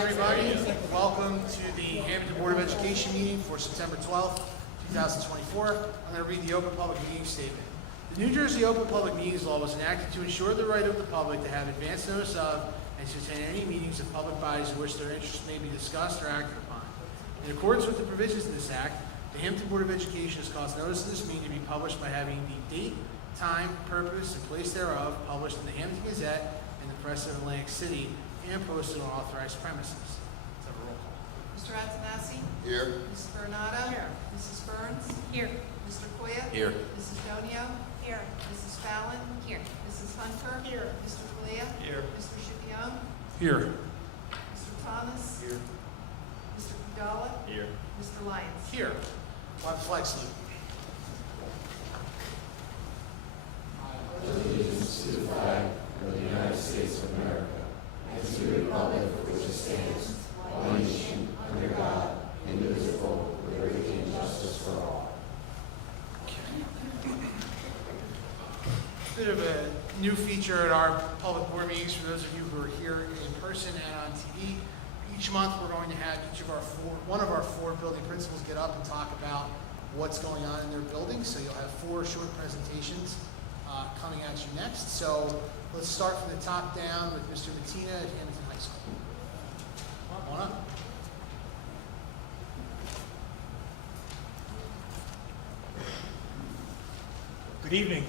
everybody. Welcome to the Hammonton Board of Education meeting for September 12th, 2024. I'm going to read the Open Public Meeting Statement. The New Jersey Open Public Meetings Law was enacted to ensure the right of the public to have advance notice of and to attend any meetings of public bodies in which their interests may be discussed or acted upon. In accordance with the provisions of this Act, the Hammonton Board of Education has caused notice of this meeting to be published by having the date, time, purpose, and place thereof published in the Hammonton Gazette and the Press of Atlantic City and posted on authorized premises. Let's have a roll call. Mr. Antonassi? Here. Mrs. Bernardo? Here. Mrs. Burns? Here. Mr. Koya? Here. Mrs. Donio? Here. Mrs. Fallon? Here. Mrs. Hunter? Here. Mr. Kalia? Here. Mr. Chipion? Here. Mr. Thomas? Here. Mr. Pagala? Here. Mr. Lyons? Here. On the flag salute. Allegiance to the flag of the United States of America and to the republic for which it stands, one nation, under God, indivisible, with liberty and justice for all. Bit of a new feature at our public board meetings for those of you who are here in person and on TV. Each month we're going to have one of our four building principals get up and talk about what's going on in their building. So you'll have four short presentations coming at you next. So let's start from the top down with Mr. Mattina at Hammonton High School. Come on up. Good evening.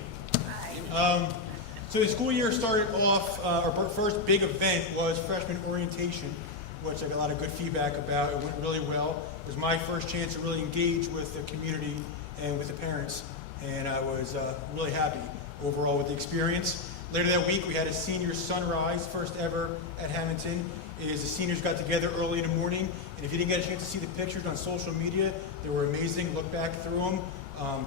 So the school year started off, our first big event was freshman orientation, which I got a lot of good feedback about. It went really well. It was my first chance to really engage with the community and with the parents, and I was really happy overall with the experience. Later that week, we had a senior sunrise, first ever at Hammonton. The seniors got together early in the morning, and if you didn't get a chance to see the pictures on social media, they were amazing. Look back through them.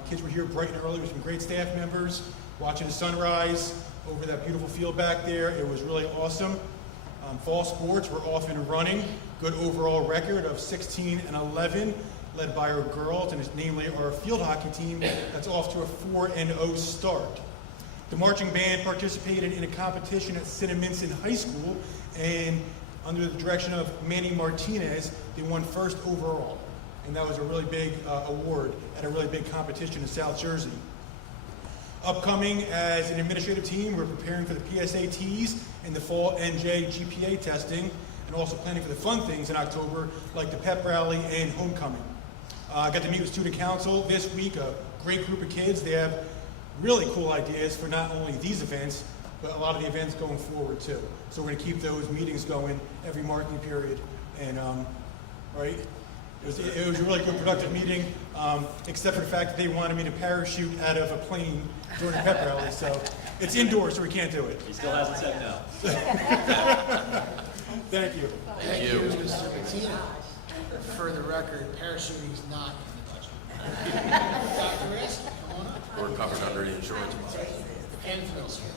Kids were here bright and early with some great staff members, watching the sunrise over that beautiful field back there. It was really awesome. Fall sports were off and running. Good overall record of 16-11, led by our girls, and it's namely our field hockey team that's off to a 4-0 start. The marching band participated in a competition at Cinnaminson High School, and under the direction of Manny Martinez, they won first overall. And that was a really big award at a really big competition in South Jersey. Upcoming as an administrative team, we're preparing for the PSATs and the fall NJ GPA testing, and also planning for the fun things in October, like the pep rally and homecoming. I got to meet with student council this week, a great group of kids. They have really cool ideas for not only these events, but a lot of the events going forward too. So we're going to keep those meetings going every marking period. And right, it was a really good, productive meeting, except for the fact that they wanted me to parachute out of a plane during the pep rally. So it's indoors, so we can't do it. He still hasn't said no. Thank you. Thank you, Mr. Mattina. For the record, parachuting is not in the budget. Dr. Risk, come on up. We're covered under the insurance policy. And Phil School.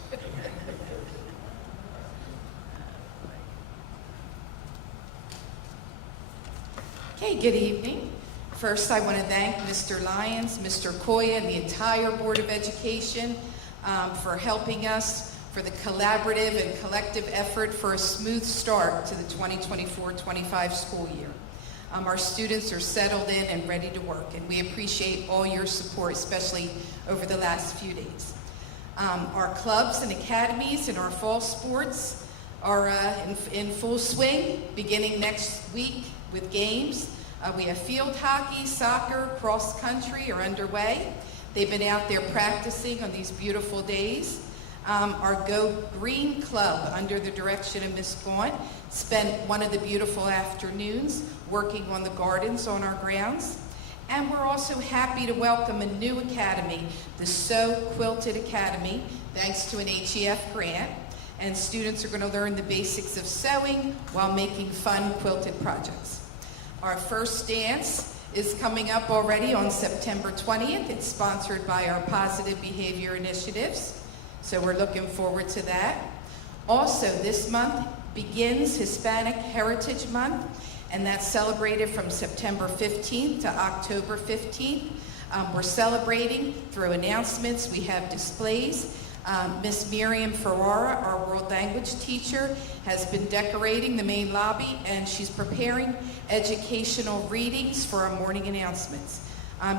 Okay, good evening. First, I want to thank Mr. Lyons, Mr. Koya, and the entire Board of Education for helping us for the collaborative and collective effort for a smooth start to the 2024-25 school year. Our students are settled in and ready to work, and we appreciate all your support, especially over the last few days. Our clubs and academies and our fall sports are in full swing, beginning next week with games. We have field hockey, soccer, cross country are underway. They've been out there practicing on these beautiful days. Our Go Green Club, under the direction of Ms. Gaunt, spent one of the beautiful afternoons working on the gardens on our grounds. And we're also happy to welcome a new academy, the Sew Quilted Academy, thanks to an HEF grant. And students are going to learn the basics of sewing while making fun quilted projects. Our first dance is coming up already on September 20th. It's sponsored by our Positive Behavior Initiatives, so we're looking forward to that. Also, this month begins Hispanic Heritage Month, and that's celebrated from September 15th to October 15th. We're celebrating through announcements. We have displays. Miss Miriam Ferrara, our world language teacher, has been decorating the main lobby, and she's preparing educational readings for our morning announcements.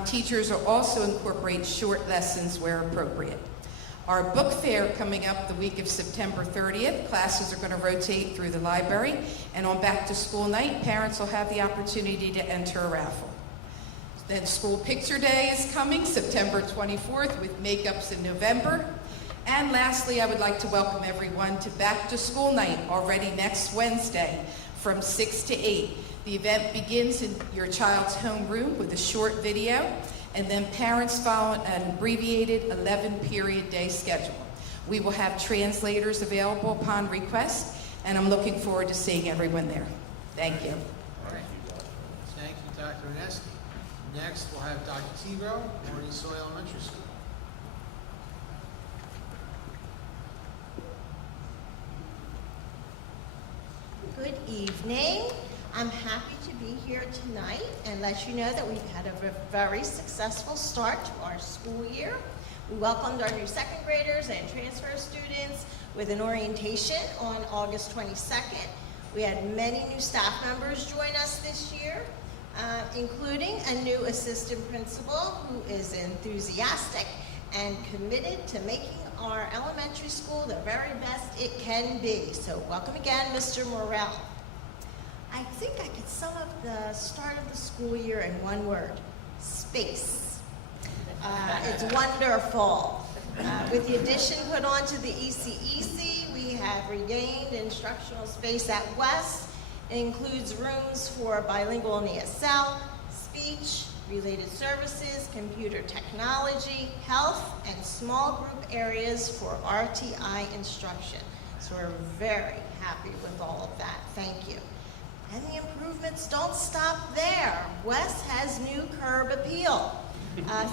Teachers will also incorporate short lessons where appropriate. Our book fair coming up the week of September 30th. Classes are going to rotate through the library, and on back to school night, parents will have the opportunity to enter a raffle. Then School Picture Day is coming, September 24th, with makeups in November. And lastly, I would like to welcome everyone to Back to School Night, already next Wednesday from 6 to 8. The event begins in your child's homeroom with a short video, and then parents follow an abbreviated 11-period day schedule. We will have translators available upon request, and I'm looking forward to seeing everyone there. Thank you. All right. Thank you, Dr. Oneski. Next, we'll have Dr. Tebro, Morning Soil Elementary School. Good evening. I'm happy to be here tonight and let you know that we've had a very successful start to our school year. We welcomed our new second graders and transfer students with an orientation on August 22nd. We had many new staff members join us this year, including a new assistant principal who is enthusiastic and committed to making our elementary school the very best it can be. So welcome again, Mr. Morrell. I think I could sum up the start of the school year in one word: space. It's wonderful. With the addition put onto the ECEC, we have regained instructional space at West. It includes rooms for bilingual and ESL, speech, related services, computer technology, health, and small group areas for RTI instruction. So we're very happy with all of that. Thank you. And the improvements don't stop there. West has new curb appeal.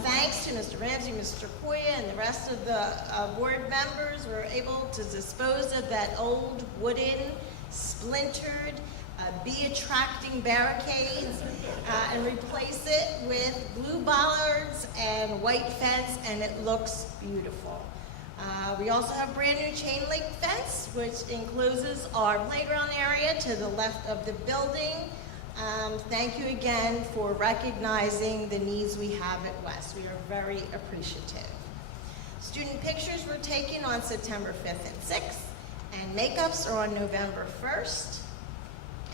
Thanks to Mr. Ramsey, Mr. Koya, and the rest of the board members, we're able to dispose of that old wooden, splintered, bee-attracting barricades and replace it with blue bollards and white fence, and it looks beautiful. We also have brand new chain link fence, which encloses our playground area to the left of the building. Thank you again for recognizing the needs we have at West. We are very appreciative. Student pictures were taken on September 5th and 6th, and makeups are on November 1st.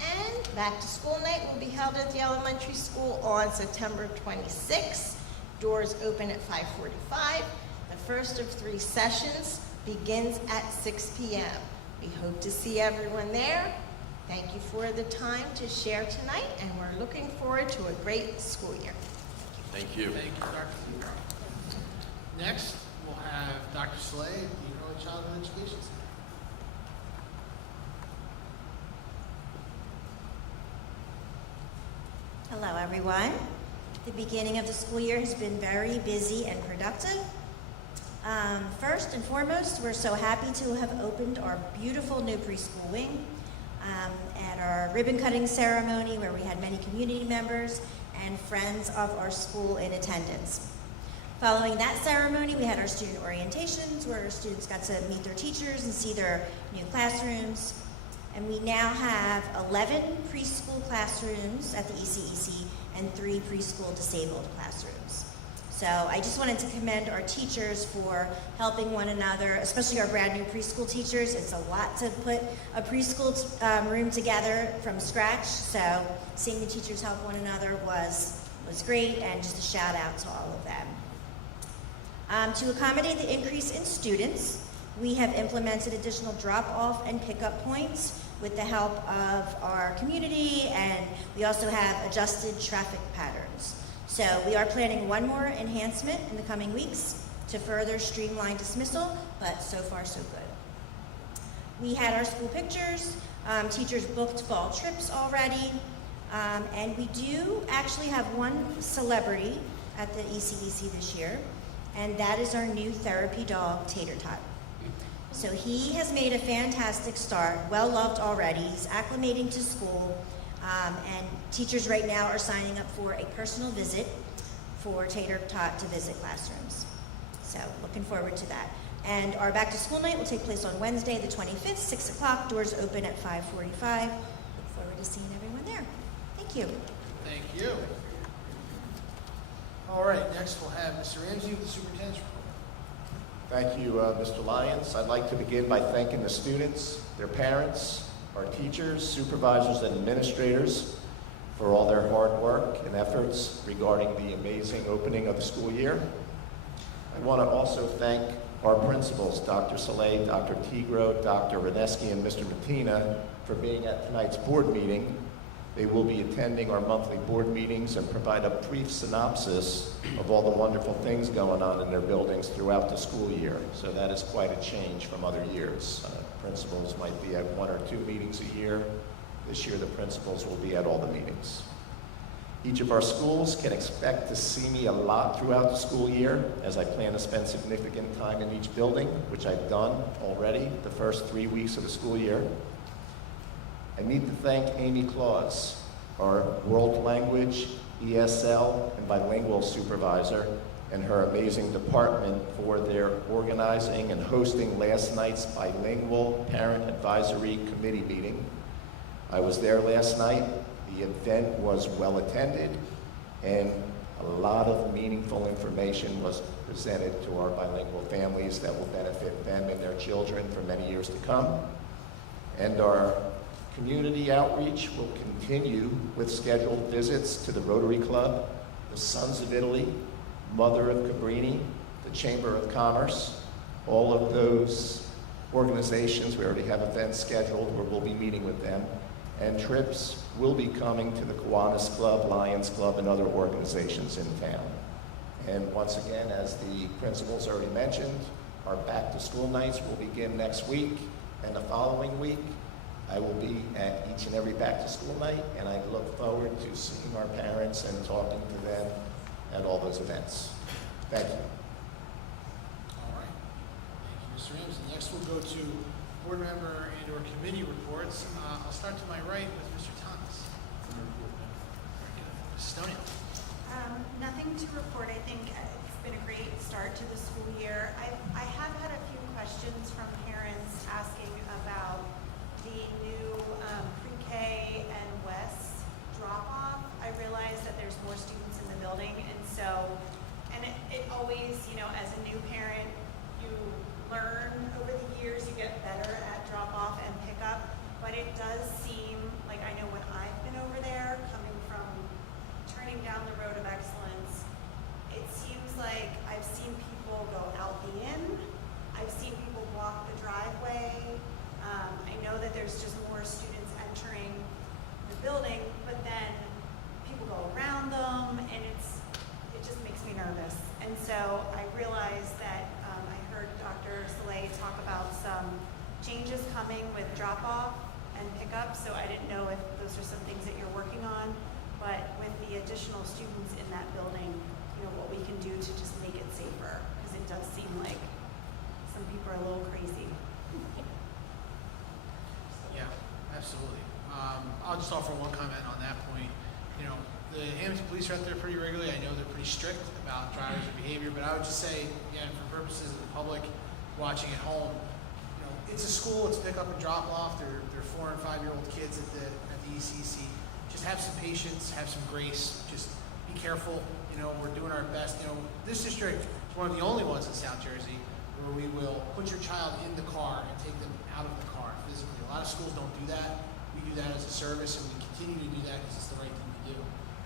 And back to school night will be held at the elementary school on September 26th. Doors open at 5:45. The first of 3 sessions begins at 6 p.m. We hope to see everyone there. Thank you for the time to share tonight, and we're looking forward to a great school year. Thank you. Thank you, Dr. Tebro. Next, we'll have Dr. Slay, the Early Childhood Education Center. Hello, everyone. The beginning of the school year has been very busy and productive. First and foremost, we're so happy to have opened our beautiful new preschool wing at our ribbon cutting ceremony, where we had many community members and friends of our school in attendance. Following that ceremony, we had our student orientations, where our students got to meet their teachers and see their new classrooms. And we now have 11 preschool classrooms at the ECEC and 3 preschool disabled classrooms. So I just wanted to commend our teachers for helping one another, especially our brand new preschool teachers. It's a lot to put a preschool room together from scratch. So seeing the teachers help one another was great, and just a shout out to all of them. To accommodate the increase in students, we have implemented additional drop-off and pickup points with the help of our community, and we also have adjusted traffic patterns. So we are planning one more enhancement in the coming weeks to further streamline dismissal, but so far so good. We had our school pictures, teachers booked fall trips already, and we do actually have one celebrity at the ECEC this year, and that is our new therapy dog, Tater Tot. So he has made a fantastic start, well loved already. He's acclimating to school, and teachers right now are signing up for a personal visit for Tater Tot to visit classrooms. So looking forward to that. And our back to school night will take place on Wednesday, the 25th, 6 o'clock. Doors open at 5:45. Look forward to seeing everyone there. Thank you. Thank you. All right, next we'll have Mr. Ramsey with the superintendent's report. Thank you, Mr. Lyons. I'd like to begin by thanking the students, their parents, our teachers, supervisors, and administrators for all their hard work and efforts regarding the amazing opening of the school year. I want to also thank our principals, Dr. Soleil, Dr. Tigro, Dr. Reneski, and Mr. Martina, for being at tonight's board meeting. They will be attending our monthly board meetings and provide a brief synopsis of all the wonderful things going on in their buildings throughout the school year. So that is quite a change from other years. Principals might be at 1 or 2 meetings a year. This year, the principals will be at all the meetings. Each of our schools can expect to see me a lot throughout the school year, as I plan to spend significant time in each building, which I've done already the first 3 weeks of the school year. I need to thank Amy Claus, our world language, ESL, and bilingual supervisor, and her amazing department for their organizing and hosting last night's bilingual parent advisory committee meeting. I was there last night. The event was well attended, and a lot of meaningful information was presented to our bilingual families that will benefit them and their children for many years to come. And our community outreach will continue with scheduled visits to the Rotary Club, the Sons of Italy, Mother of Cabrini, the Chamber of Commerce. All of those organizations, we already have events scheduled where we'll be meeting with them. And trips will be coming to the Kiwanis Club, Lions Club, and other organizations in town. And once again, as the principals already mentioned, our back-to-school nights will begin next week, and the following week, I will be at each and every back-to-school night, and I look forward to seeing our parents and talking to them at all those events. Thank you. All right. Thank you, Mr. Ramsey. Next we'll go to board member and or committee reports. I'll start to my right with Mr. Thomas. Very good. Mrs. Stoney. Nothing to report. I think it's been a great start to the school year. I have had a few questions from parents asking about the new pre-K and WES drop-off. I realize that there's more students in the building, and it always, as a new parent, you learn over the years, you get better at drop-off and pick-up, but it does seem like, I know when I've been over there, coming from turning down the road of excellence, it seems like I've seen people go out the inn, I've seen people block the driveway. I know that there's just more students entering the building, but then people go around them, and it just makes me nervous. And so I realized that I heard Dr. Soleil talk about some changes coming with drop-off and pickup, so I didn't know if those are some things that you're working on, but with the additional students in that building, what we can do to just make it safer, because it does seem like some people are a little crazy. Yeah, absolutely. I'll just offer one comment on that point. The Hammonton police are out there pretty regularly. I know they're pretty strict about drivers' behavior, but I would just say, again, for purposes of the public watching at home, it's a school, it's pick up and drop off. They're 4 and 5-year-old kids at the ECC. Just have some patience, have some grace. Just be careful. We're doing our best. This district is one of the only ones in South Jersey where we will put your child in the car and take them out of the car physically. A lot of schools don't do that. We do that as a service, and we continue to do that because it's the right thing to do.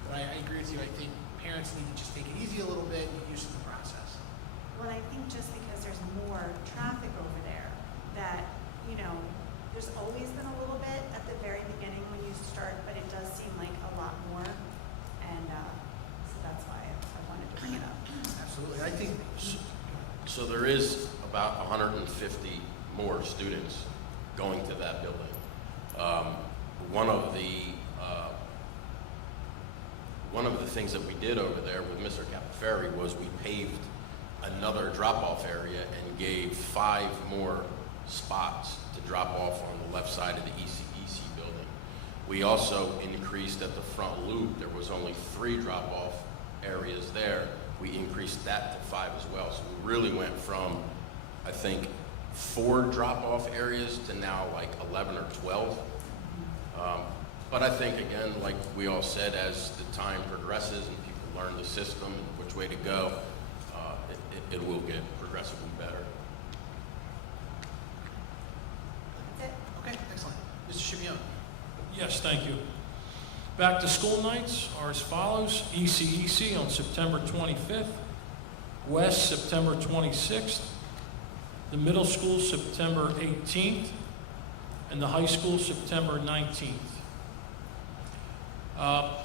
But I agree with you. I think parents need to just take it easy a little bit and get used to the process. Well, I think just because there's more traffic over there, that, there's always been a little bit at the very beginning when you start, but it does seem like a lot more. And so that's why I wanted to bring it up. Absolutely. I think So there is about 150 more students going to that building. One of the things that we did over there with Mr. Capaferri was we paved another drop-off area and gave 5 more spots to drop off on the left side of the ECEC building. We also increased at the front loop. There was only 3 drop-off areas there. We increased that to 5 as well. So we really went from I think, 4 drop-off areas to now like 11 or 12. But I think, again, like we all said, as the time progresses and people learn the system and which way to go, it will get progressively better. That's it. Okay, excellent. Mr. Shipione. Yes, thank you. Back to school nights are as follows. ECEC on September 25th, West September 26th, the middle school September 18th, and the high school September 19th.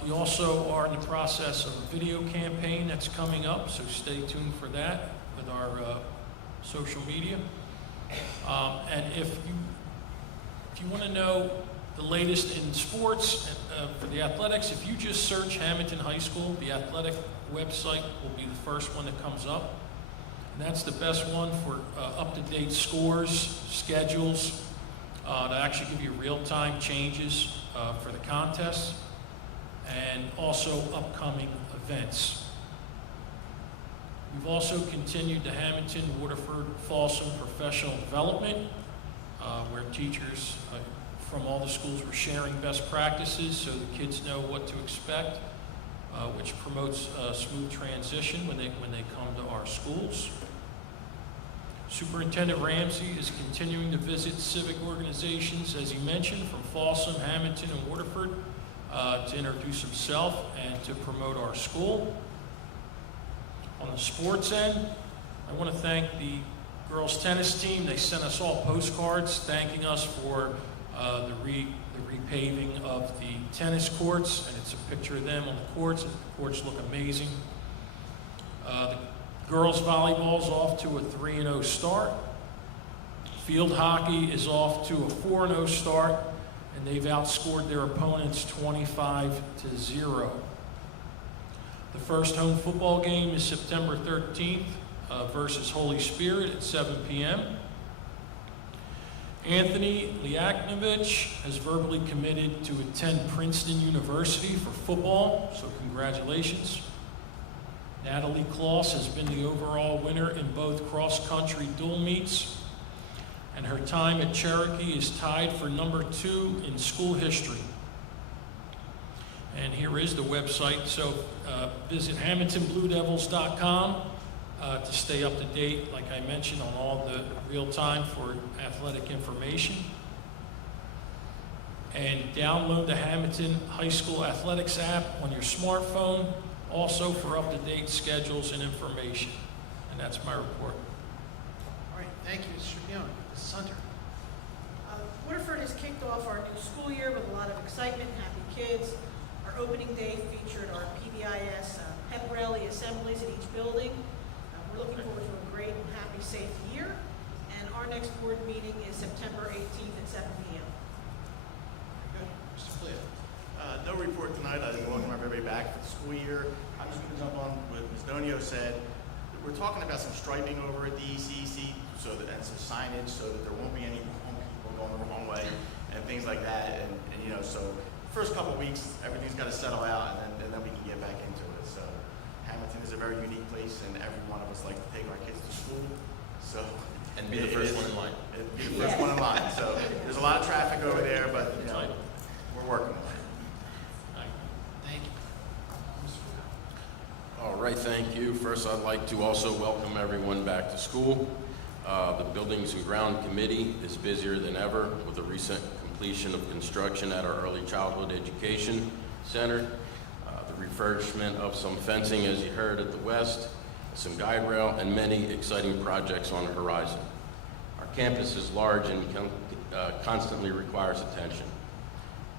We also are in the process of a video campaign that's coming up, so stay tuned for that with our social media. And if you want to know the latest in sports for the athletics, if you just search Hammonton High School, the athletic website will be the first one that comes up. And that's the best one for up-to-date scores, schedules, to actually give you real-time changes for the contests, and also upcoming events. We've also continued the Hammonton, Waterford, Folsom professional development, where teachers from all the schools were sharing best practices so the kids know what to expect, which promotes a smooth transition when they come to our schools. Superintendent Ramsey is continuing to visit civic organizations, as he mentioned, from Folsom, Hammonton, and Waterford, to introduce himself and to promote our school. On the sports end, I want to thank the girls tennis team. They sent us all postcards thanking us for the repaving of the tennis courts, and it's a picture of them on the courts. The courts look amazing. The girls volleyball is off to a 3-0 start. Field hockey is off to a 4-0 start, and they've outscored their opponents 25-0. The first home football game is September 13th versus Holy Spirit at 7 p.m. Anthony Liaknovich has verbally committed to attend Princeton University for football, so congratulations. Natalie Kloss has been the overall winner in both cross-country dual meets, and her time at Cherokee is tied for number 2 in school history. And here is the website, so visit HammontonBlueDevils.com to stay up to date, like I mentioned, on all the real time for athletic information. And download the Hammonton High School Athletics app on your smartphone, also for up-to-date schedules and information. And that's my report. All right, thank you, Mr. Shipione. Mrs. Hunter. Waterford has kicked off our new school year with a lot of excitement, happy kids. Our opening day featured our PBIS pep rally assemblies at each building. We're looking forward to a great and happy, safe year. And our next board meeting is September 18th at 7 p.m. Very good. Mr. Flea. No report tonight. I welcome everybody back for the school year. I'm just going to jump on what Ms. Donio said. We're talking about some striping over at the ECEC and some signage so that there won't be any wrong people going the wrong way and things like that. And you know, so first couple of weeks, everything's got to settle out, and then we can get back into it. So Hammonton is a very unique place, and every one of us like to take our kids to school. So And be the first one in line. Be the first one in line. So there's a lot of traffic over there, but you know, we're working on it. Thank you. All right, thank you. First, I'd like to also welcome everyone back to school. The Buildings and Ground Committee is busier than ever with the recent completion of construction at our Early Childhood Education Center, the refurbishment of some fencing, as you heard, at the west, some guide rail, and many exciting projects on the horizon. Our campus is large and constantly requires attention.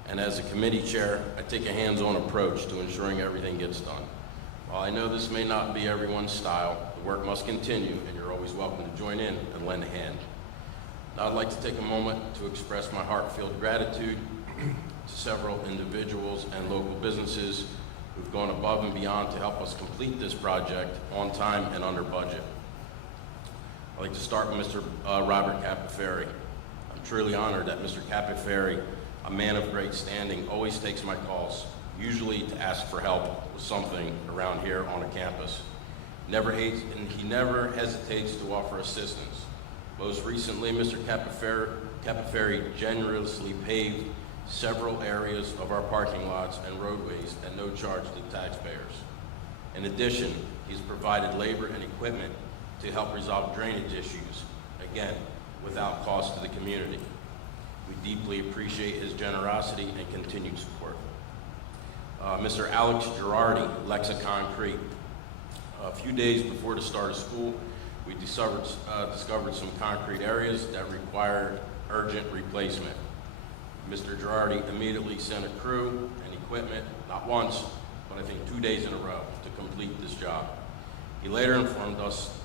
And as a committee chair, I take a hands-on approach to ensuring everything gets done. While I know this may not be everyone's style, the work must continue, and you're always welcome to join in and lend a hand. Now I'd like to take a moment to express my heartfelt gratitude to several individuals and local businesses who've gone above and beyond to help us complete this project on time and under budget. I'd like to start with Mr. Robert Capaferri. I'm truly honored that Mr. Capaferri, a man of great standing, always takes my calls, usually to ask for help with something around here on a campus. He never hesitates to offer assistance. Most recently, Mr. Capaferri generously paved several areas of our parking lots and roadways at no charge to taxpayers. In addition, he's provided labor and equipment to help resolve drainage issues, again, without cost to the community. We deeply appreciate his generosity and continued support. Mr. Alex Girardi, Lexa Concrete. A few days before the start of school, we discovered some concrete areas that required urgent replacement. Mr. Girardi immediately sent a crew and equipment, not once, but I think 2 days in a row, to complete this job. He later informed us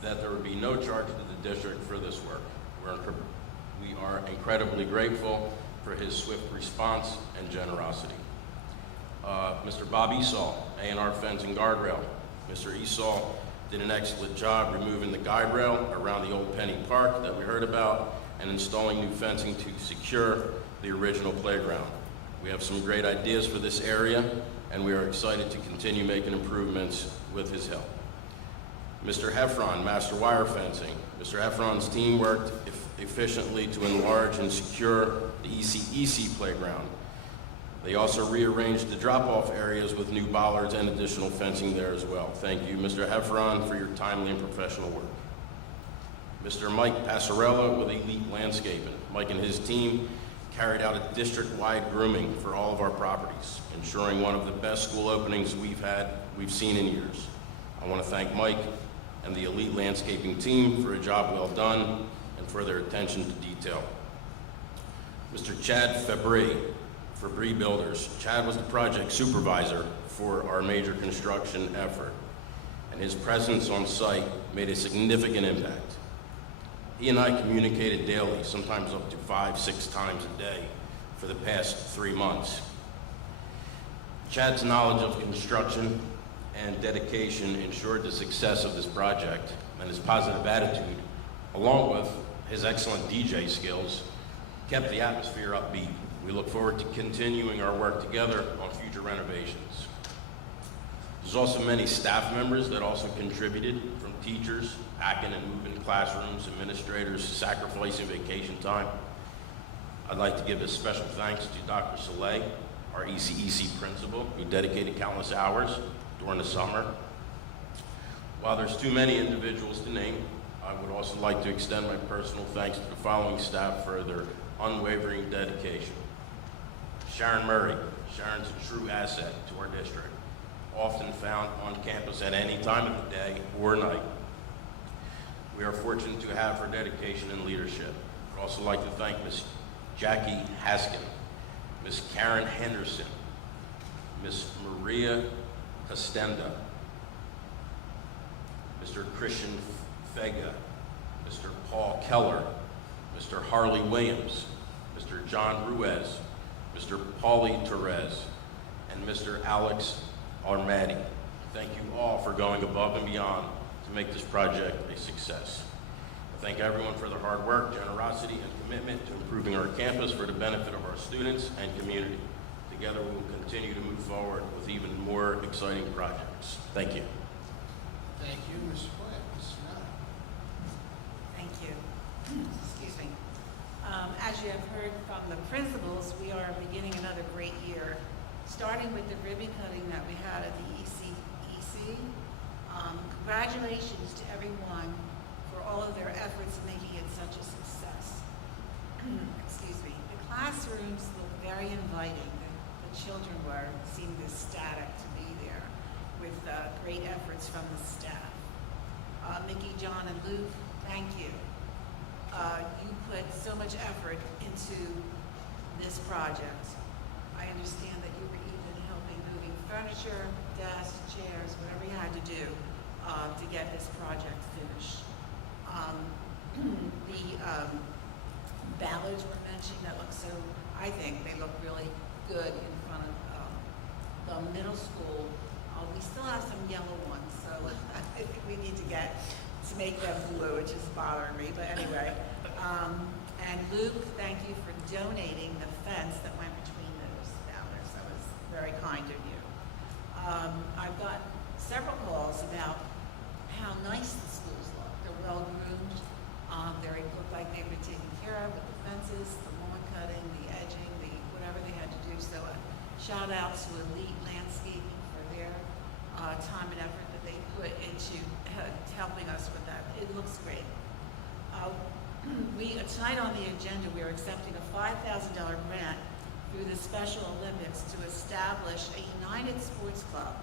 that there would be no charge to the district for this work. We are incredibly grateful for his swift response and generosity. Mr. Bob Esau, A&R Fence and Guardrail. Mr. Esau did an excellent job removing the guide rail around the old Penny Park that we heard about and installing new fencing to secure the original playground. We have some great ideas for this area, and we are excited to continue making improvements with his help. Mr. Heffron, Master Wire Fencing. Mr. Heffron's team worked efficiently to enlarge and secure the ECEC playground. They also rearranged the drop-off areas with new bollards and additional fencing there as well. Thank you, Mr. Heffron, for your timely and professional work. Mr. Mike Passarello with Elite Landscaping. Mike and his team carried out a district-wide grooming for all of our properties, ensuring one of the best school openings we've seen in years. I want to thank Mike and the Elite Landscaping team for a job well done and for their attention to detail. Mr. Chad Fabry Builders. Chad was the project supervisor for our major construction effort, and his presence on site made a significant impact. He and I communicated daily, sometimes up to 5-6 times a day for the past 3 months. Chad's knowledge of construction and dedication ensured the success of this project, and his positive attitude, along with his excellent DJ skills, kept the atmosphere upbeat. We look forward to continuing our work together on future renovations. There's also many staff members that also contributed, from teachers, packing and moving classrooms, administrators, sacrificing vacation time. I'd like to give a special thanks to Dr. Soleil, our ECEC principal, who dedicated countless hours during the summer. While there's too many individuals to name, I would also like to extend my personal thanks to the following staff for their unwavering dedication. Sharon Murray. Sharon's a true asset to our district, often found on campus at any time of the day or night. We are fortunate to have her dedication and leadership. I'd also like to thank Ms. Jackie Haskin, Ms. Karen Henderson, Ms. Maria Costenda, Mr. Christian Fega, Mr. Paul Keller, Mr. Harley Williams, Mr. John Ruiz, Mr. Paulie Torres, and Mr. Alex Armadi. Thank you all for going above and beyond to make this project a success. I thank everyone for their hard work, generosity, and commitment to improving our campus for the benefit of our students and community. Together we will continue to move forward with even more exciting projects. Thank you. Thank you, Mr. Flynn. Mr. Nutt. Thank you. Excuse me. As you have heard from the principals, we are beginning another great year, starting with the ribbon cutting that we had at the ECEC. Congratulations to everyone for all of their efforts in making it such a success. Excuse me. The classrooms look very inviting. The children seemed ecstatic to be there with great efforts from the staff. Mickey, John, and Luke, thank you. You put so much effort into this project. I understand that you were even helping moving furniture, desks, chairs, whatever you had to do to get this project finished. The ballards were mentioned that look so, I think they look really good in front of the middle school. We still have some yellow ones, so I think we need to make them blue, which is bothering me, but anyway. And Luke, thank you for donating the fence that went between those ballards. That was very kind of you. I've got several calls about how nice the schools look. They're well groomed, shout out to Elite Landscaping for their time and effort that they put into helping us with that. It looks great. Tonight on the agenda, we are accepting a $5,000 grant through the Special Olympics to establish a United Sports Club.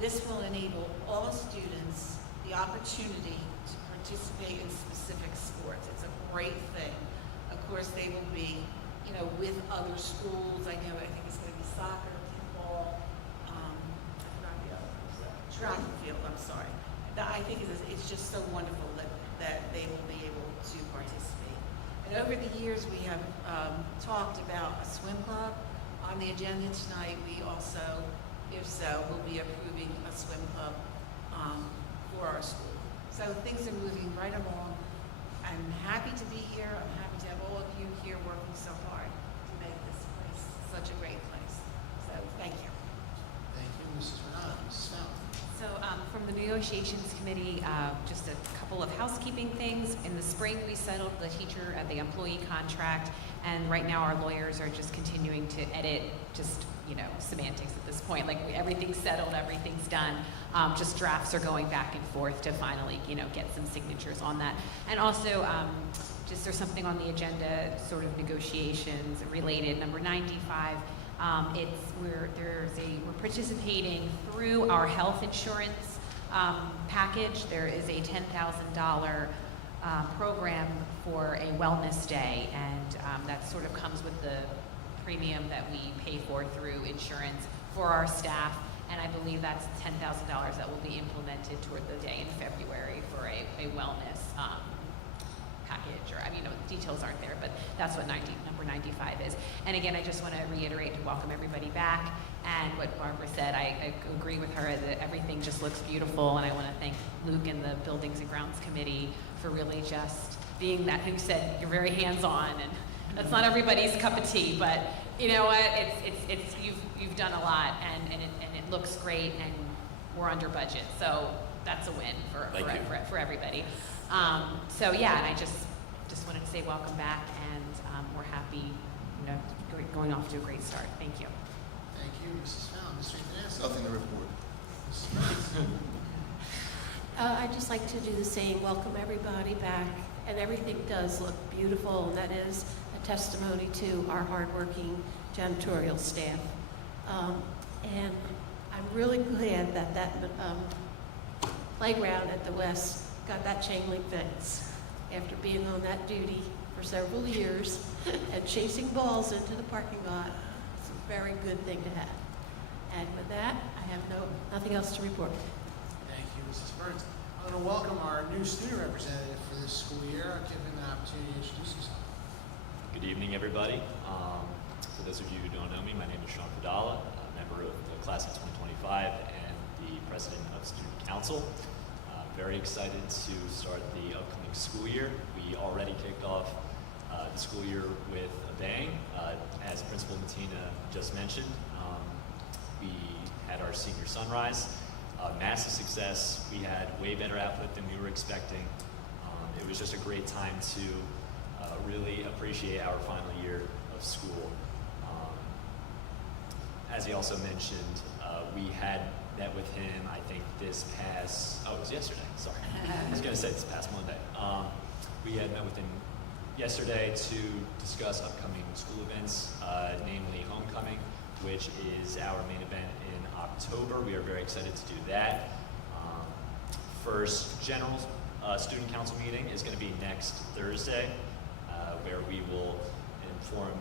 This will enable all students the opportunity to participate in specific sports. It's a great thing. Of course, they will be, with other schools. I think it's going to be soccer, kickball, I forgot the other, track and field, I'm sorry. I think it's just so wonderful that they will be able to participate. And over the years, we have talked about a swim club. On the agenda tonight, we also, if so, will be approving a swim club for our school. So things are moving right along. I'm happy to be here. I'm happy to have all of you here working so hard to make this place such a great place. So thank you. Thank you, Mrs. Renata. Mrs. Fallon. So from the negotiations committee, just a couple of housekeeping things. In the spring, we settled the teacher the employee contract, and right now our lawyers are just continuing to edit just semantics at this point. Like everything's settled, everything's done. Just drafts are going back and forth to finally get some signatures on that. And also, just there's something on the agenda, sort of negotiations related. Number 95. We're participating through our health insurance package. There is a $10,000 program for a wellness day, and that sort of comes with the premium that we pay for through insurance for our staff. And I believe that's $10,000 that will be implemented toward the day in February for a wellness package, or the details aren't there, but that's what number 95 is. And again, I just want to reiterate to welcome everybody back. And what Barbara said, I agree with her that everything just looks beautiful. And I want to thank Luke and the Buildings and Grounds Committee for really just being that, who said you're very hands-on, and that's not everybody's cup of tea, but you know what? It's you've done a lot, and it looks great, and we're under budget, so that's a win for everybody. So yeah, and I just wanted to say welcome back, and we're happy, going off to a great start. Thank you. Thank you, Mrs. Fallon. Mr. Antonescu. Nothing to report. Mrs. Burns. I'd just like to do the same, welcome everybody back, and everything does look beautiful, and that is a testimony to our hardworking janitorial staff. And I'm really glad that playground at the West got that chain link fence after being on that duty for several years and chasing balls into the parking lot. It's a very good thing to have. And with that, I have nothing else to report. Thank you, Mrs. Burns. I'm going to welcome our new student representative for this school year. I'll give him an opportunity to introduce himself. Good evening, everybody. For those of you who don't know me, my name is Sean Fadala, a member of the class of 2025 and the president of Student Council. Very excited to start the upcoming school year. We already kicked off the school year with a bang. As Principal Matina just mentioned, we had our senior sunrise. Massive success. We had way better output than we were expecting. It was just a great time to really appreciate our final year of school. As he also mentioned, we had met with him, I think it was yesterday, sorry. I was going to say this past Monday. We had met with him yesterday to discuss upcoming school events, namely Homecoming, which is our main event in October. We are very excited to do that. First general student council meeting is going to be next Thursday, where we will inform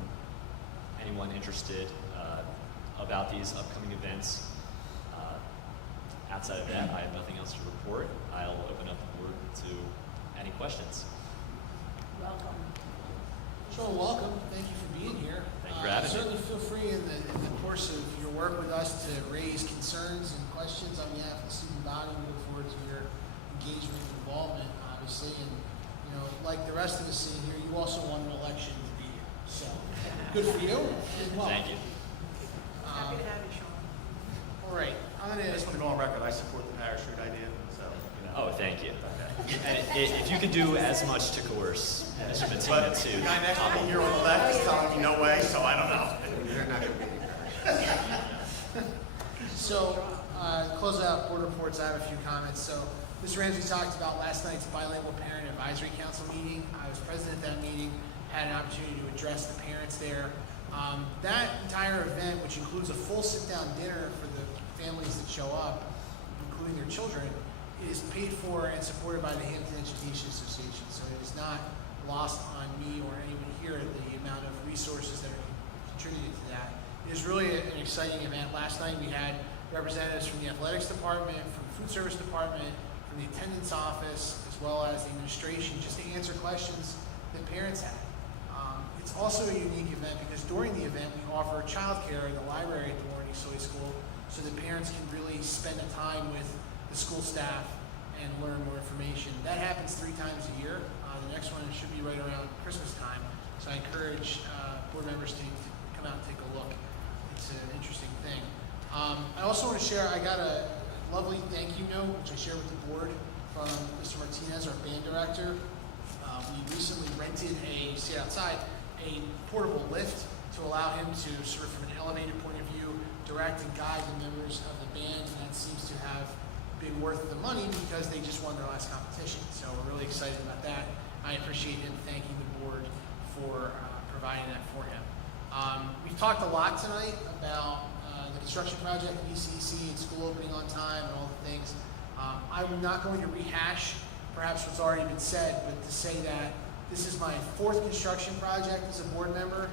anyone interested about these upcoming events. Outside of that, I have nothing else to report. I'll open up the board to any questions. Welcome. Sean, welcome. Thank you for being here. Thank you for having me. Certainly feel free in the course of your work with us to raise concerns and questions on behalf of the student body. We look forward to your engagement and involvement, obviously. And, like the rest of us sitting here, you also won an election to be here. So, good for you. And welcome. Thank you. Happy to have you, Sean. All right. I just want to go on record, I support the parachute idea, so. Oh, thank you. And if you could do as much to coerce Mr. Matina But too. the guy next to me here on the left is telling me no way, so I don't know. They're not going to be So, close out board reports, I have a few comments. So, Mr. Ramsey talked about last night's bilingual parent advisory council meeting. I was president of that meeting, had an opportunity to address the parents there. That entire event, which includes a full sit-down dinner for the families that show up, including their children, is paid for and supported by the Hammonton Education Association. So it is not lost on me or anyone here the amount of resources that are contributed to that. It is really an exciting event. Last night we had representatives from the athletics department, from the food service department, from the attendance office, as well as the administration, just to answer questions that parents had. It's also a unique event because during the event we offer childcare in the library at the Warren East Soy School so that parents can really spend the time with the school staff and learn more information. That happens 3 times a year. The next one should be right around Christmas time. So I encourage board members to come out and take a look. It's an interesting thing. I also want to share, I got a lovely thank you note, which I shared with the board from Mr. Martinez, our band director. We recently rented you see it outside, a portable lift to allow him to sort of from an elevated point of view, direct and guide the members of the band, and that seems to have been worth the money because they just won their last competition. So we're really excited about that. I appreciate him thanking the board for providing that for him. We've talked a lot tonight about the construction project, ECC, and school opening on time, and all the things. I'm not going to rehash perhaps what's already been said, but to say that this is my 4th construction project as a board member,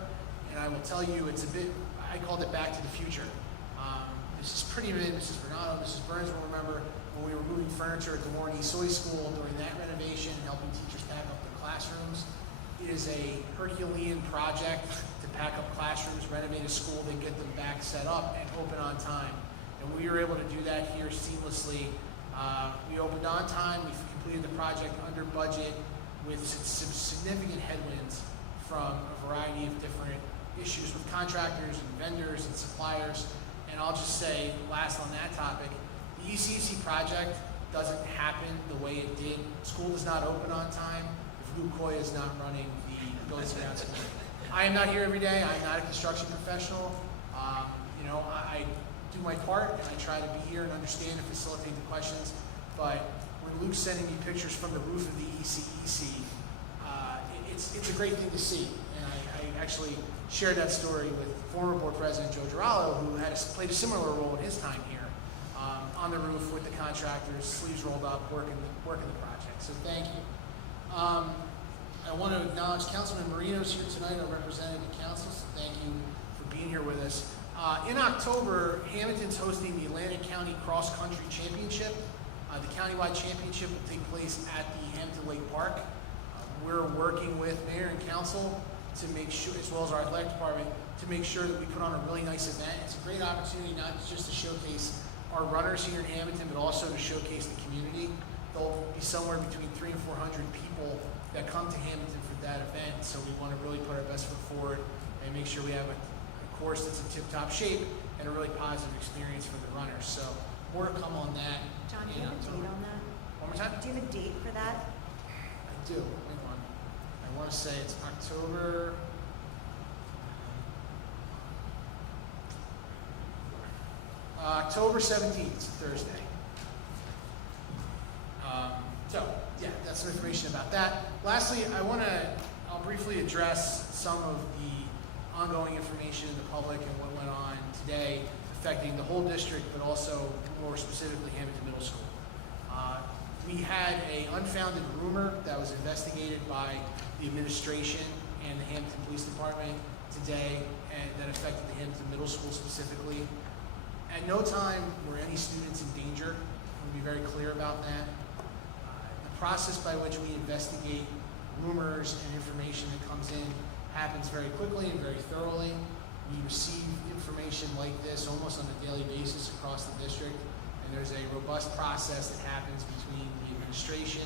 and I will tell you it's a bit, I called it back to the future. Mrs. Prettyman, Mrs. Bernardo, Mrs. Burns will remember when we were moving furniture at the Warren East Soy School during that renovation, helping teachers pack up their classrooms. It is a Herculean project to pack up classrooms, renovate a school, then get them back set up and open on time. And we were able to do that here seamlessly. We opened on time, we completed the project under budget with some significant headwinds from a variety of different issues with contractors and vendors and suppliers. And I'll just say, last on that topic, the ECC project doesn't happen the way it did. School does not open on time if Lou Coy is not running the buildings and grounds committee. I am not here every day. I'm not a construction professional. I do my part and I try to be here and understand and facilitate the questions. But when Luke's sending me pictures from the roof of the ECEC, it's a great thing to see. And I actually shared that story with former board president Joe Girallo, who played a similar role in his time here, on the roof with the contractors, sleeves rolled up, working the project. So thank you. I want to acknowledge Councilman Marino's here tonight, our representative of council, so thank you for being here with us. In October, Hammonton's hosting the Atlantic County Cross Country Championship. The countywide championship will take place at the Hampton Lake Park. We're working with mayor and council to make sure, as well as our athletic department, to make sure that we put on a really nice event. It's a great opportunity not just to showcase our runners here in Hammonton, but also to showcase the community. There'll be somewhere between 300 and 400 people that come to Hammonton for that event, so we want to really put our best foot forward and make sure we have a course that's in tip-top shape and a really positive experience for the runners. So more to come on that. John, do you have a date on that? One more time? Do you have a date for that? I do. Hang on. I want to say it's October. October 17th, it's a Thursday. Yeah, that's some information about that. Lastly, I'll briefly address some of the ongoing information in the public and what went on today affecting the whole district, but also more specifically Hammonton Middle School. We had an unfounded rumor that was investigated by the administration and the Hammonton Police Department today, and that affected the Hammonton Middle School specifically. At no time were any students in danger. I want to be very clear about that. The process by which we investigate rumors and information that comes in happens very quickly and very thoroughly. We receive information like this almost on a daily basis across the district, and there's a robust process that happens between the administration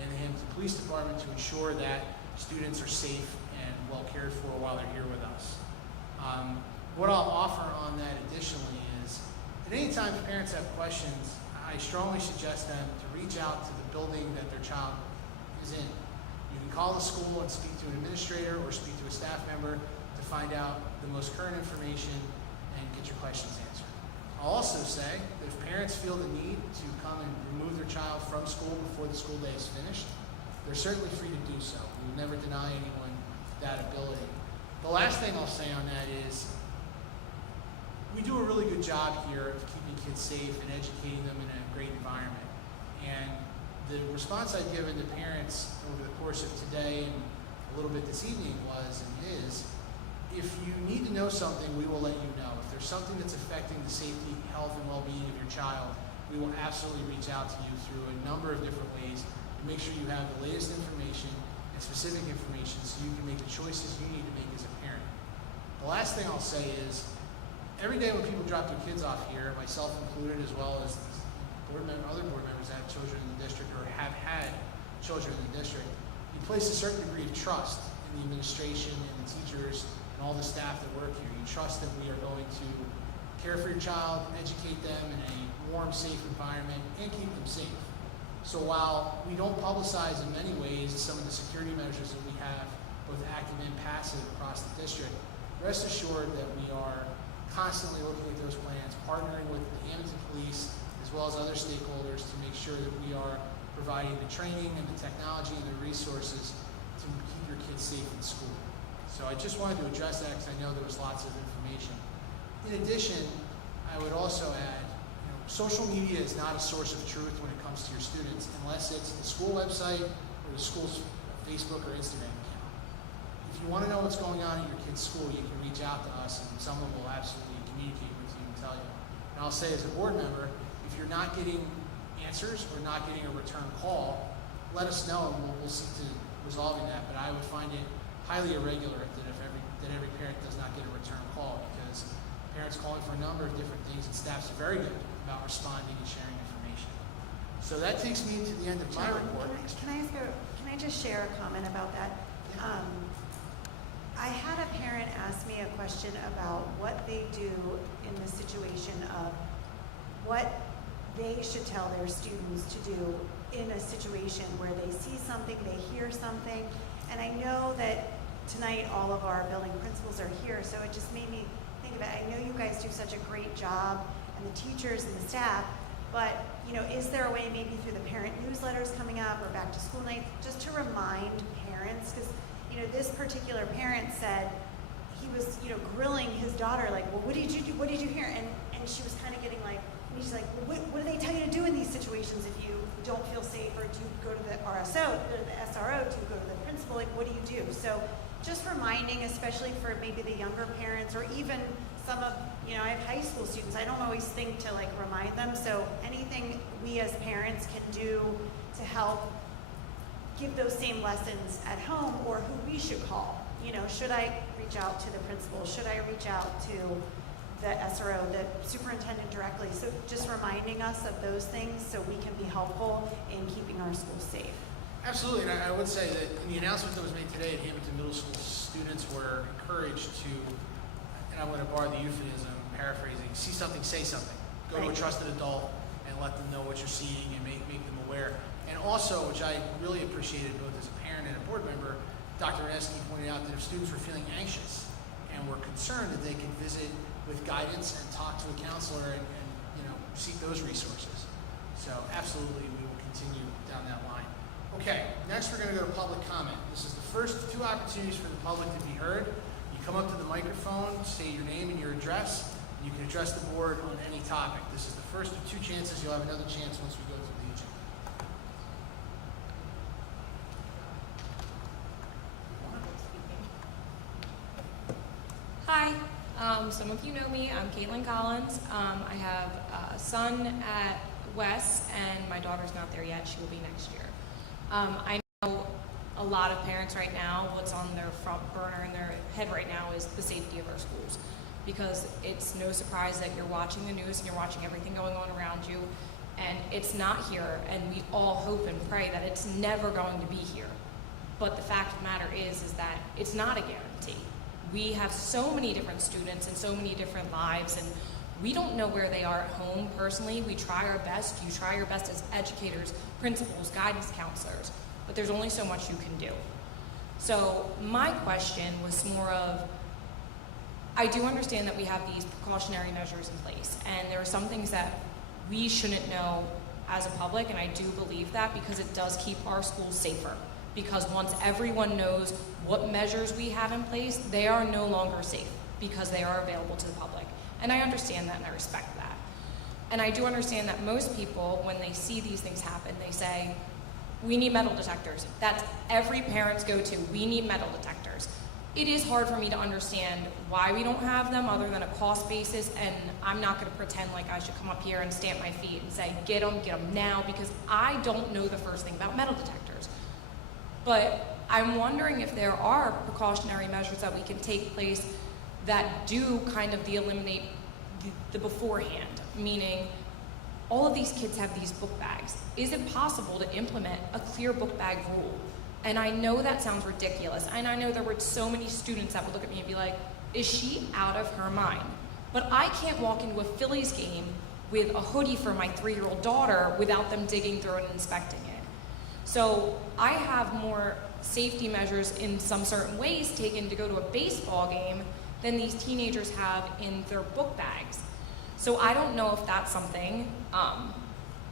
and the Hammonton Police Department to ensure that students are safe and well cared for while they're here with us. What I'll offer on that additionally is, at any time parents have questions, I strongly suggest them to reach out to the building that their child is in. You can call the school and speak to an administrator or speak to a staff member to find out the most current information and get your questions answered. I'll also say that if parents feel the need to come and remove their child from school before the school day is finished, they're certainly free to do so. We would never deny anyone that ability. The last thing I'll say on that is we do a really good job here of keeping kids safe and educating them in a great environment. And the response I've given to parents over the course of today and a little bit this evening was and is, if you need to know something, we will let you know. If there's something that's affecting the safety, health, and well-being of your child, we will absolutely reach out to you through a number of different ways to make sure you have the latest information and specific information so you can make the choices you need to make as a parent. The last thing I'll say is, every day when people drop their kids off here, myself included, as well as other board members that have children in the district or have had children in the district, you place a certain degree of trust in the administration and the teachers and all the staff that work here. You trust that we are going to care for your child, educate them in a warm, safe environment, and keep them safe. So while we don't publicize in many ways some of the security measures that we have, both active and passive across the district, rest assured that we are constantly looking at those plans, partnering with the Hammonton Police as well as other stakeholders to make sure that we are providing the training and the technology and the resources to keep your kids safe in school. So I just wanted to address that because I know there was lots of information. In addition, I would also add, social media is not a source of truth when it comes to your students unless it's the school website or the school's Facebook or Instagram account. If you want to know what's going on at your kid's school, you can reach out to us and someone will absolutely communicate with you and tell you. And I'll say as a board member, if you're not getting answers or not getting a return call, let us know and we'll see to resolving that. But I would find it highly irregular that every parent does not get a return call, because parents calling for a number of different things and staffs are very good about responding and sharing information. So that takes me to the end of my report. Can I just share a comment about that? I had a parent ask me a question about what they do in the situation of what they should tell their students to do in a situation where they see something, they hear something. And I know that tonight all of our building principals are here, so it just made me think about it. I know you guys do such a great job, and the teachers and the staff, but is there a way maybe through the parent newsletters coming up or back to school nights just to remind parents? Because this particular parent said he was grilling his daughter, like, well, what did you do? What did you hear? And she was kind of getting like, and she's like, well, what do they tell you to do in these situations if you don't feel safe? Or do you go to the RSO, or the SRO, do you go to the principal? Like, what do you do? So just reminding, especially for maybe the younger parents, or even some of, I have high school students, I don't always think to like remind them. So anything we as parents can do to help give those same lessons at home, or who we should call. Should I reach out to the principal? Should I reach out to the SRO, the superintendent directly? So just reminding us of those things so we can be helpful in keeping our schools safe. Absolutely, and I would say that in the announcement that was made today at Hammonton Middle School, students were encouraged to, and I'm going to bar the euphemism, paraphrasing, see something, say something. Go to a trusted adult and let them know what you're seeing and make them aware. And also, which I really appreciated both as a parent and a board member, Dr. Renesky pointed out that if students were feeling anxious and were concerned, that they could visit with guidance and talk to a counselor and seek those resources. So absolutely, we will continue down that line. Okay, next we're going to go to public comment. This is the first 2 opportunities for the public to be heard. You come up to the microphone, state your name and your address, and you can address the board on any topic. This is the first of 2 chances. You'll have another chance once we go through the agenda. Hi, some of you know me. I'm Caitlin Collins. I have a son at West, and my daughter's not there yet. She will be next year. I know a lot of parents right now, what's on their front burner in their head right now is the safety of our schools, because it's no surprise that you're watching the news and you're watching everything going on around you, and it's not here, and we all hope and pray that it's never going to be here. But the fact of the matter is that it's not a guarantee. We have so many different students and so many different lives, and we don't know where they are at home personally. We try our best. You try your best as educators, principals, guidance counselors, but there's only so much you can do. So my question was more of, I do understand that we have these precautionary measures in place, and there are some things that we shouldn't know as a public, and I do believe that because it does keep our schools safer. Because once everyone knows what measures we have in place, they are no longer safe because they are available to the public. And I understand that and I respect that. And I do understand that most people, when they see these things happen, they say, we need metal detectors. That's every parent's go-to. We need metal detectors. It is hard for me to understand why we don't have them other than a cost basis, and I'm not going to pretend like I should come up here and stamp my feet and say, get them now, because I don't know the first thing about metal detectors. But I'm wondering if there are precautionary measures that we can take place that do kind of eliminate the beforehand, meaning all of these kids have these book bags. Is it possible to implement a clear book bag rule? And I know that sounds ridiculous, and I know there were so many students that would look at me and be like, is she out of her mind? But I can't walk into a Phillies game with a hoodie for my 3-year-old daughter without them digging through and inspecting it. So I have more safety measures in some certain ways taken to go to a baseball game than these teenagers have in their book bags. So I don't know if that's something,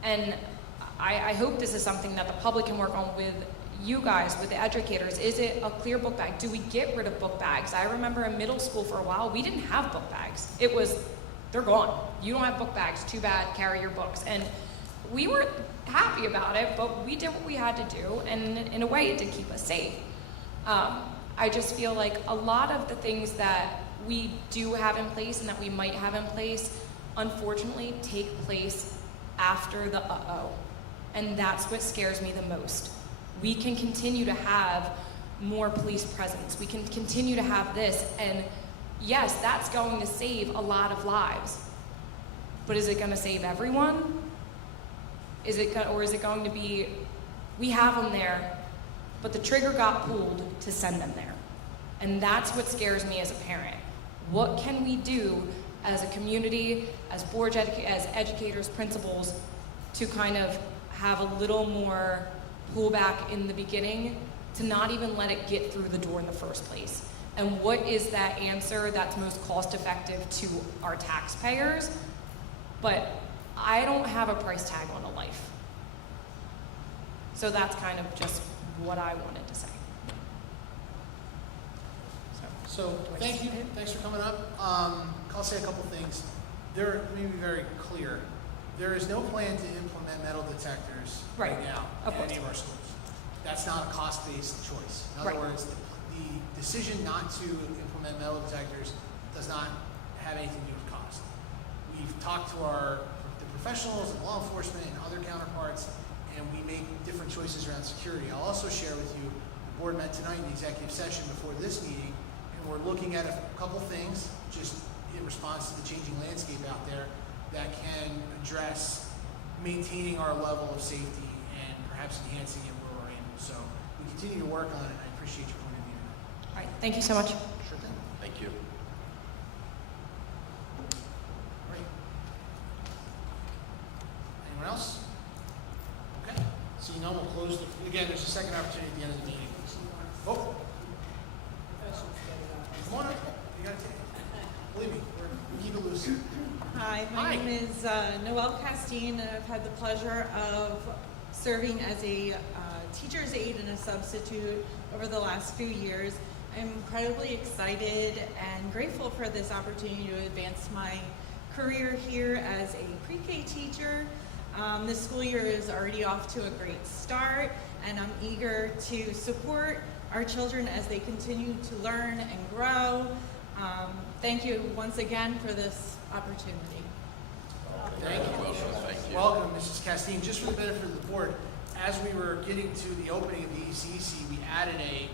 and I hope this is something that the public can work on with you guys, with the educators. Is it a clear book bag? Do we get rid of book bags? I remember in middle school for a while, we didn't have book bags. It was, they're gone. You don't have book bags, too bad, carry your books. And we weren't happy about it, but we did what we had to do, and in a way it did keep us safe. I just feel like a lot of the things that we do have in place and that we might have in place, unfortunately, take place after the uh-oh. And that's what scares me the most. We can continue to have more police presence. We can continue to have this, and yes, that's going to save a lot of lives. But is it going to save everyone? Is it going to be, we have them there, but the trigger got pulled to send them there? And that's what scares me as a parent. What can we do as a community, as as educators, principals, to kind of have a little more pullback in the beginning to not even let it get through the door in the first place? And what is that answer that's most cost effective to our taxpayers? But I don't have a price tag on a life. So that's kind of just what I wanted to say. So thank you. Thanks for coming up. I'll say a couple things. Let me be very clear. There is no plan to implement metal detectors right now at any of our schools. That's not a cost-based choice. In other words, the decision not to implement metal detectors does not have anything to do with cost. We've talked to the professionals and law enforcement and other counterparts, and we make different choices around security. I'll also share with you, the board met tonight in the executive session before this meeting, and we're looking at a couple things, just in response to the changing landscape out there, that can address maintaining our level of safety and perhaps enhancing it where we're in. So we continue to work on it, and I appreciate your point of view. All right, thank you so much. Sure thing. Thank you. Great. Anyone else? Okay. So you know we'll close again, there's a second opportunity at the end of the meeting. Oh. Come on up. You gotta take it. Believe me, we keep it loose. Hi, my name is Noelle Castine, and I've had the pleasure of serving as a teacher's aide and a substitute over the last few years. I'm incredibly excited and grateful for this opportunity to advance my career here as a pre-K teacher. This school year is already off to a great start, and I'm eager to support our children as they continue to learn and grow. Thank you once again for this opportunity. Thank you. Welcome, Mrs. Castine. Just for the benefit of the board, as we were getting to the opening of the ECC, we added a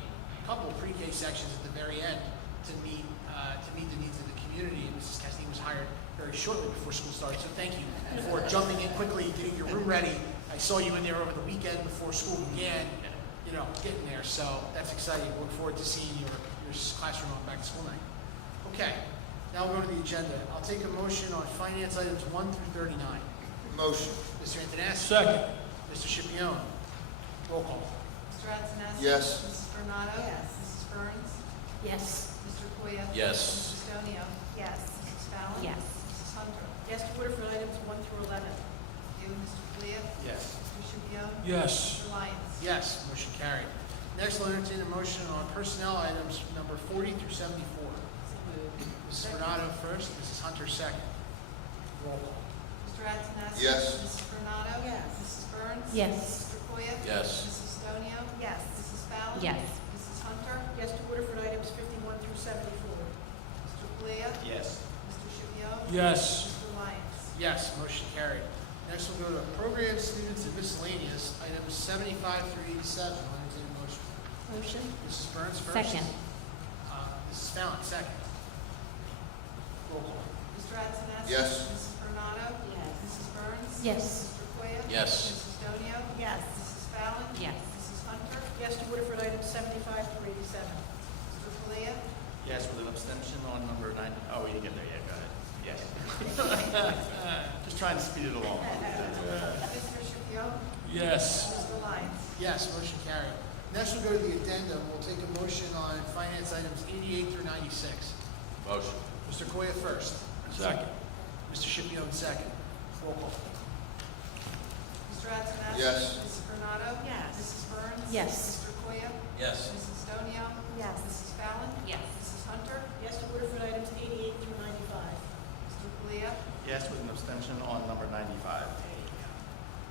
couple of pre-K sections at the very end to meet the needs of the community. And Mrs. Castine was hired very shortly before school started, so thank you for jumping in quickly, getting your room ready. I saw you in there over the weekend before school began, getting there. So that's exciting. Look forward to seeing your classroom on back to school night. Okay, now we'll go to the agenda. I'll take a motion on finance items 1 through 39. Motion. Mr. Antonassi. Second. Mr. Scipione. Roll call. Mr. Antonassi? Yes. Mrs. Bernado? Yes. Mrs. Burns? Yes. Mr. Koya. Yes. Mrs. Stonio. Yes. Mrs. Fallon. Yes. Mrs. Hunter. Yes to order for items 1 through 11. You, Mr. Clea. Yes. Mr. Shupion. Yes. Mr. Lyons. Yes, motion carried. Next, I'll entertain a motion on personnel items number 40 through 74. Mrs. Bernardo first, Mrs. Hunter second. Roll call. Mr. Antonassi. Yes. Mrs. Bernardo. Yes. Mrs. Burns. Yes. Mr. Koya. Yes. Mrs. Stonio. Yes. Mrs. Fallon. Yes. Mrs. Hunter. Yes to order for items 51 through 74. Mr. Clea. Yes. Mr. Shupion. Yes. Mr. Lyons. Yes, motion carried. Next, we'll go to program students and miscellaneous, items 75 through 87. I'll entertain a motion. Motion? Mrs. Burns first. Second. Mrs. Fallon second. Roll call. Mr. Antonassi. Yes. Mrs. Bernardo. Yes. Mrs. Burns. Yes. Mr. Koya. Yes. Mrs. Stonio. Yes. Mrs. Fallon. Yes. Mrs. Hunter. Yes to order for items 75 through 87. Mr. Clea. Yes, with an abstention on number 9. Oh, we didn't get there yet. Go ahead. Yes. Just trying to speed it along. Mr. Shupion. Yes. Mr. Lyons. Yes, motion carried. Next, we'll go to the addendum. We'll take a motion on finance items 88 through 96. Motion. Mr. Koya first. Second. Mr. Schipion second. Roll call. Mr. Antonassi. Yes. Mrs. Bernardo. Yes. Mrs. Burns. Yes. Mr. Koya. Yes. Mrs. Stonio. Yes. Mrs. Fallon. Yes. Mrs. Hunter. Yes to order for items 88 through 95. Mr. Clea. Yes, with an abstention on number 95.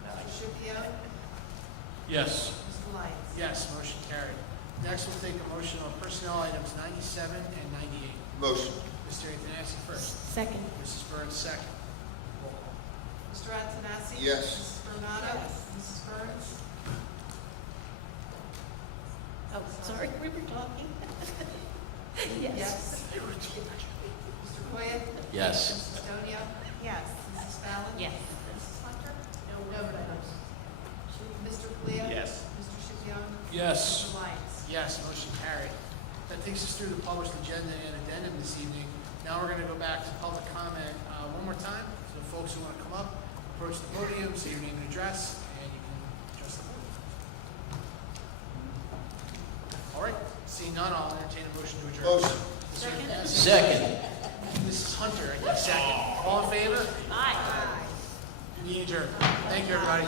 Mr. Shupion. Yes. Mr. Lyons. Yes, motion carried. Next, we'll take a motion on personnel items 97 and 98. Motion. Mr. Antonassi first. Second. Mrs. Burns second. Roll call. Mr. Antonassi. Yes. Mrs. Bernardo. Yes. Mrs. Burns. Oh, sorry, we were talking. Yes. Mr. Koya. Yes. Mrs. Stonio. Yes. Mrs. Fallon. Yes. Mrs. Hunter. No votes. Mr. Clea. Yes. Mr. Shupion. Yes. Mr. Lyons. Yes, motion carried. That takes us through the published agenda and addendum this evening. Now we're going to go back to public comment one more time. So folks who want to come up, approach the podium, say your name and address, and you can address the board. All right, seeing none, I'll entertain a motion to adjourn. Motion. Mr. Antonassi. Second. Mrs. Hunter, I guess second. All in favor? Aye. Meeting adjourned. Thank you, everybody.